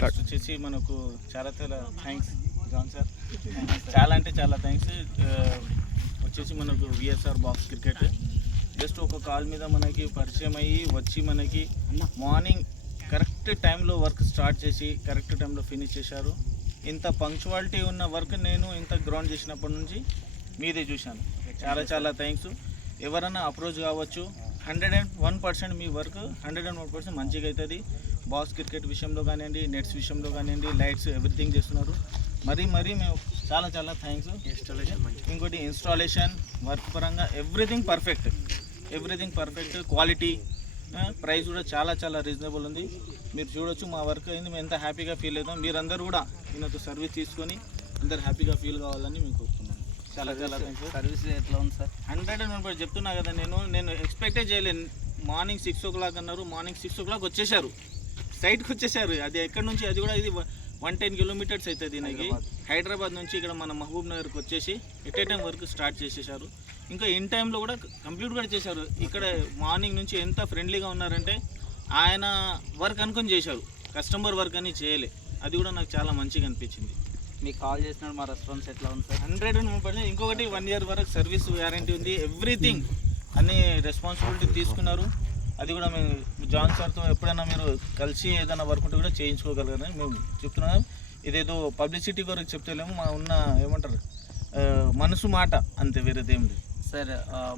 First వచ్చేసి మనకు చాలా థ్యాంక్స్ జాన్ సార్, చాలా అంటే చాలా థ్యాంక్స్. వచ్చేసి మనకు విఎస్ఆర్ బాక్స్ క్రికెట్ జస్ట్ ఒక కాల్ మీద మనకి పరిచయం అయ్యి వచ్చి మనకి మార్నింగ్ కరెక్ట్ టైంలో వర్క్ స్టార్ట్ చేసి కరెక్ట్ టైంలో ఫినిష్ చేశారు. ఇంత పంక్చువాలిటీ ఉన్న వర్క్ నేను ఇంత గ్రౌండ్ చేసినప్పటి నుంచి మీదే చూశాను. చాలా చాలా థ్యాంక్స్. ఎవరైనా అప్రోచ్ కావచ్చు, 101% మీ వర్క్ 101% మంచిగా అవుతుంది. బాక్స్ క్రికెట్ విషయంలో కానివ్వండి, నెట్స్ విషయంలో కానివ్వండి, లైట్స్ ఎవ్రీథింగ్ చేస్తున్నారు. మరీ మేము చాలా చాలా థ్యాంక్స్. ఇంకోటి ఇన్స్టాలేషన్ వర్క్ పరంగా ఎవ్రీథింగ్ పర్ఫెక్ట్, క్వాలిటీ, ప్రైస్ కూడా చాలా చాలా రీజనబుల్ ఉంది. మీరు చూడొచ్చు మా వర్క్ అయింది, మేము ఎంత హ్యాపీగా ఫీల్ అవుతాం. మీరందరూ కూడా ఈయనతో సర్వీస్ తీసుకొని అందరు హ్యాపీగా ఫీల్ కావాలని మీకు కోరుతున్నాను. చాలా చాలా థ్యాంక్స్. సర్వీస్ ఎట్లా ఉంది సార్? 100% చెప్తున్నా కదా, నేను ఎక్స్పెక్టే చేయలేను. మార్నింగ్ 6 o'clock అన్నారు, మార్నింగ్ 6 o'clock వచ్చేసారు, సైట్కి వచ్చేసారు. అది ఎక్కడి నుంచి, అది కూడా ఇది 110 kilometers అవుతుంది దీనికి. హైదరాబాద్ నుంచి ఇక్కడ మన మహబూబ్ నగర్కి వచ్చేసి at a time work start చేసేసారు. ఇంకా ఇన్ టైంలో కూడా కంప్లీట్ కూడా చేశారు. ఇక్కడ మార్నింగ్ నుంచి ఎంత ఫ్రెండ్లీగా ఉన్నారంటే ఆయన వర్క్ అనుకొని చేశారు, కస్టమర్ వర్క్ అని చేయలే. అది కూడా నాకు చాలా మంచిగా అనిపించింది. మీకు కాల్ చేసినాడు మా రెస్పాన్స్ ఎట్లా ఉంది సార్? 100%. ఇంకొకటి 1 year వరకు సర్వీస్ గ్యారంటీ ఉంది. ఎవ్రీథింగ్ అన్ని రెస్పాన్సిబిలిటీ తీసుకున్నారు. అది కూడా మేము జాన్ సార్తో ఎప్పుడైనా మీరు కలిసి ఏదైనా వర్క్ ఉంటే కూడా చేయించుకోగలరని మేము చెప్తున్నాం. ఇదేదో పబ్లిసిటీ కొరకు చెప్తలేము, మా ఉన్న ఏమంటారు మనసు మాట అంతే, వేరేదేం లేదు sir.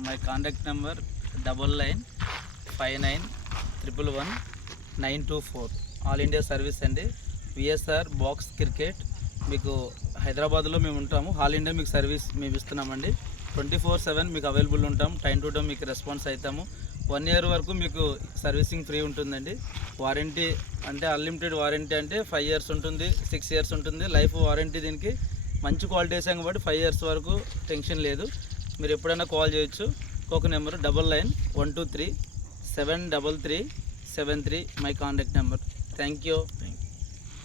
My contact number 9959111924. All India service అండి. VSR box cricket. మీకు హైదరాబాద్లో మేము ఉంటాము. ఆల్ ఇండియా మీకు సర్వీస్ మేము ఇస్తున్నామండి. 24/7 మీకు అవైలబుల్ ఉంటాం. టైం టు టైం మీకు రెస్పాన్స్ అవుతాము. 1 year వరకు మీకు సర్వీసింగ్ ఫ్రీ ఉంటుందండి. వారంటీ అంటే అన్లిమిటెడ్ వారంటీ అంటే 5 years ఉంటుంది, 6 years ఉంటుంది. లైఫ్ వారంటీ దీనికి మంచి క్వాలిటీ వేసాం కాబట్టి 5 years వరకు టెన్షన్ లేదు. మీరు ఎప్పుడైనా కాల్ చేయొచ్చు. ఒక number 9912373373 my contact number. Thank you.